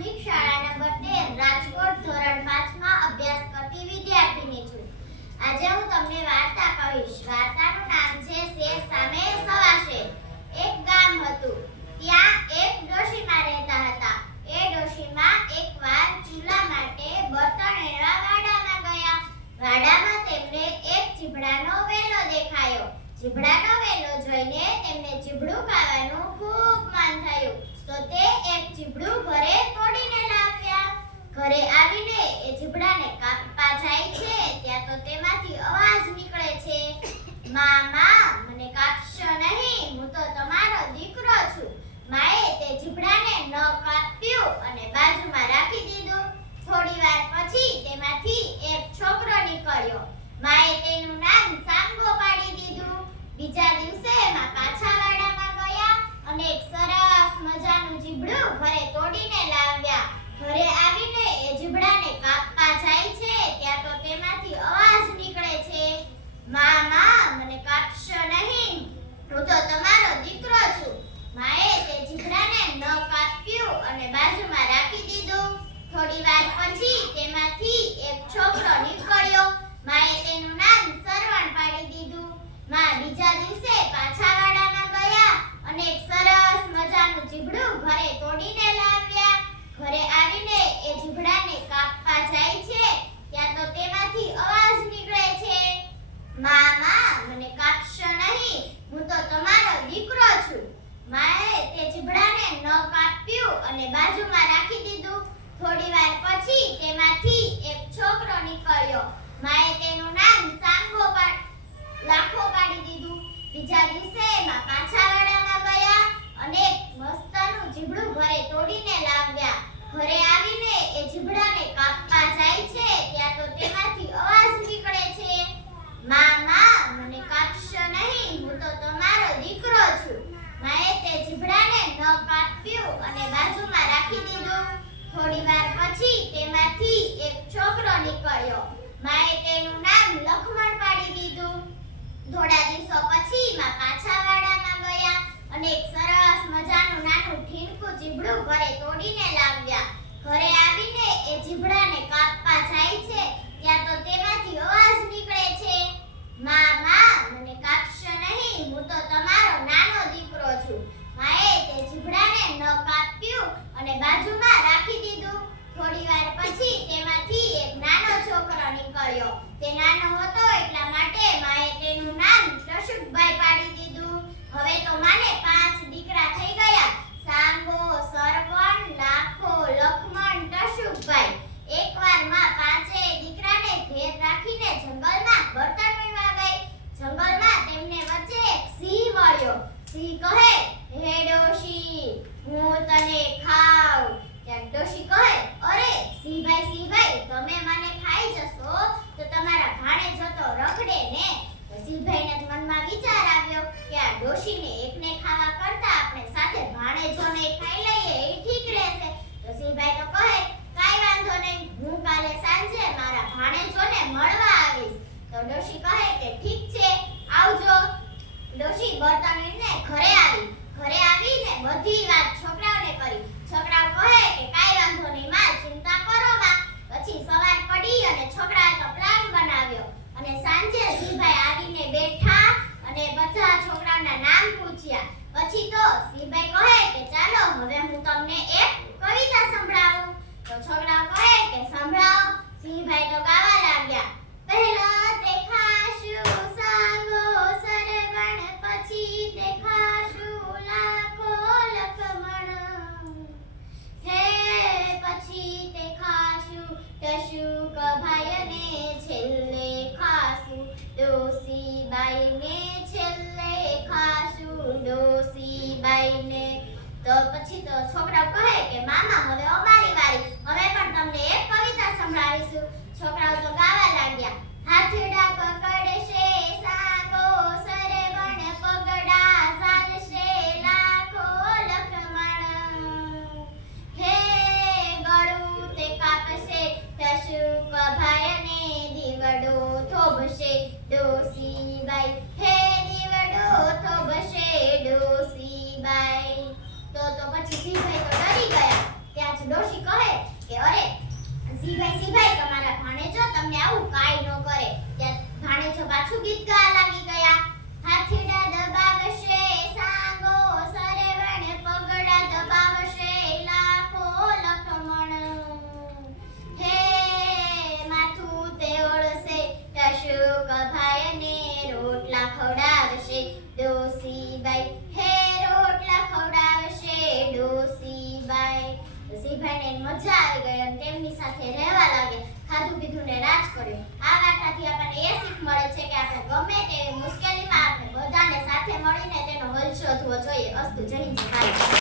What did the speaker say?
પ્રાથમિક શાળા નંબર 13 રાજકોટ ધોરણ 5 માં અભ્યાસ કરતી વિદ્યાર્થીની છું. આજે હું તમને વાર્તા કહીશ. વાર્તાનું નામ છે શેર સામે સવા શેર. એક ગામ હતું. ત્યાં એક ડોશીમા રહેતા હતા. એ ડોશીમા એકવાર ચૂલા માટે બર્તન એળવા વાડામાં ગયા. વાડામાં તેમને એક ચીભડાનો વેલો દેખાયો. ચીભડાનો વેલો જોઈને તેમને ચીભડું ખાવાનું ખૂબ મન થયું. તો તે એક ચીભડું ઘરે તોડીને લાવ્યા. ઘરે આવીને એ ચીભડાને કાપવા જાય છે ત્યાં તો તેમાંથી અવાજ નીકળે છે, મામા મને કાપશો નહીં, હું તો તમારો દીકરો છું. માએ તે ચીભડાને ન કાપ્યું અને બાજુમાં રાખી દીધું. થોડીવાર પછી તેમાંથી એક છોકરો નીકળ્યો. માએ તેનું નામ સાંગો પાડી દીધું. બીજા દિવસે માં પાછા વાડામાં ગયા અને એક સરસ મજાનું ચીભડું ઘરે તોડીને લાવ્યા. ઘરે આવીને એ ચીભડાને કાપવા જાય છે ત્યાં તો તેમાંથી અવાજ નીકળે છે, મામા મને કાપશો નહીં, હું તો તમારો દીકરો છું. માએ તે ચીભડાને ન કાપ્યું અને બાજુમાં રાખી દીધું. થોડીવાર પછી તેમાંથી એક છોકરો નીકળ્યો. માએ તેનું નામ સરવણ પાડી દીધું. માં બીજા દિવસે પાછા વાડામાં ગયા અને એક સરસ મજાનું ચીભડું ઘરે તોડીને લાવ્યા. ઘરે આવીને એ ચીભડાને કાપવા જાય છે ત્યાં તો તેમાંથી અવાજ નીકળે છે, મામા મને કાપશો નહીં, હું તો તમારો દીકરો છું. માએ તે ચીભડાને ન કાપ્યું અને બાજુમાં રાખી દીધું. થોડીવાર પછી તેમાંથી એક છોકરો નીકળ્યો. માએ તેનું નામ સાંગો લાખો પાડી દીધું. બીજા દિવસે માં પાછા વાડામાં ગયા અને મસ્તનું ચીભડું ઘરે તોડીને લાવ્યા. ઘરે આવીને એ ચીભડાને કાપવા જાય છે ત્યાં તો તેમાંથી અવાજ નીકળે છે, મામા મને કાપશો નહીં, હું તો તમારો દીકરો છું. માએ તે ચીભડાને ન કાપ્યું અને બાજુમાં રાખી દીધું. થોડીવાર પછી તેમાંથી એક છોકરો નીકળ્યો. માએ તેનું નામ લખમણ પાડી દીધું. થોડા દિવસો પછી માં પાછા વાડામાં ગયા અને એક સરસ મજાનું નાનું ઠીનકું ચીભડું ઘરે તોડીને લાવ્યા. ઘરે આવીને એ ચીભડાને કાપવા જાય છે ત્યાં તો તેમાંથી અવાજ નીકળે છે, મામા મને કાપશો નહીં, હું તો તમારો નાનો દીકરો છું. માએ તે ચીભડાને ન કાપ્યું અને બાજુમાં રાખી દીધું. થોડીવાર પછી તેમાંથી એક નાનો છોકરો નીકળ્યો. તે નાનો હતો એટલા માટે માએ તેનું નામ ટશુકભાઈ પાડી દીધું. હવે તો માને 5 દીકરા થઈ ગયા, સાંગો, સરવણ, લાખો, લખમણ, ટશુકભાઈ. એકવાર માં 5 દીકરાને ઘેર રાખીને જંગલમાં બર્તન વીણવા ગઈ. જંગલમાં તેમને વચ્ચે એક સિંહ મળ્યો. સિંહ કહે, હે ડોશી, હું તને ખાઉં. ત્યાં ડોશી કહે, અરે સિંહભાઈ તમે મને ખાઈ જશો તો તમારા ભાણેજો તો રખડે ને. તો સિંહભાઈને મનમાં વિચાર આવ્યો કે આ ડોશીને એકને ખાવા કરતા આપણે સાથે ભાણેજોને ખાઈ લઈએ એ ઠીક રહેશે. તો સિંહભાઈ તો કહે, કાઈ વાંધો નહીં, હું કાલે સાંજે મારા ભાણેજોને મળવા આવીશ. તો ડોશી કહે કે ઠીક છે, આવજો. ડોશી બર્તન વીણીને ઘરે આવી. ઘરે આવીને બધી વાત છોકરાઓને કરી. છોકરાઓ કહે કે કાઈ વાંધો નહીં માં, ચિંતા કરો માં. પછી સવાર પડી અને છોકરાએ તો પ્લાન બનાવ્યો અને સાંજે સિંહભાઈ આવીને બેઠા અને બધા છોકરાઓના નામ પૂછ્યા. પછી તો સિંહભાઈ કહે કે ચાલો હવે હું તમને એક કવિતા સંભળાવું. તો છોકરાઓ કહે કે સંભળાવો. સિંહભાઈ તો ગાવા લાગ્યા. પહેલા દેખાશું સાંગો સરવણ, પછી દેખાશું લાખો લખમણ, હે પછી દેખાશું ટશુકભાઈ અને છેલ્લે ખાશું ડોશીબાઈને, છેલ્લે ખાશું ડોશીબાઈને. તો પછી તો છોકરાઓ કહે કે મામા હવે અમારી વારી, હવે પણ તમને એક કવિતા સંભળાવીશું. છોકરાઓ તો ગાવા લાગ્યા. હાથડા પકડશે સાંગો સરવણ, પગડા ઝાલશે લાખો લખમણ, હે ગળું તે કાપશે ટશુકભાઈ અને દીવડો થોભશે ડોશીબાઈ, હે દીવડો થોભશે ડોશીબાઈ. તો પછી સિંહભાઈ તો ડરી ગયા. ત્યાં જ ડોશી કહે કે અરે સીભાઈ તમારા ભાણેજો તમને આવું કાઈ ન કરે. ત્યાં ભાણેજો પાછું ગીત ગાવા લાગી ગયા. હાથીડા દબાવશે સાંગો સરેવણે પગડા દબાવશે લાખો લખમણ. હે માથું તે ઓળશે ટશુક ભાઈને રોટલા ખવડાવશે ડોસીબાઈ. હે રોટલા ખવડાવશે ડોસીબાઈ. સીભાઈને મજા આવી ગઈ અને તેમની સાથે રહેવા લાગ્યા. ખાધું પીધું ને રાજ કર્યું. આ વાર્તાથી આપણને એ શીખ મળે છે કે આપણે ગમે તેવી મુશ્કેલીમાં આપણે બધાને સાથે મળીને તેનો હલ શોધવો જોઈએ. અસ્તુ. જય હિન્દ.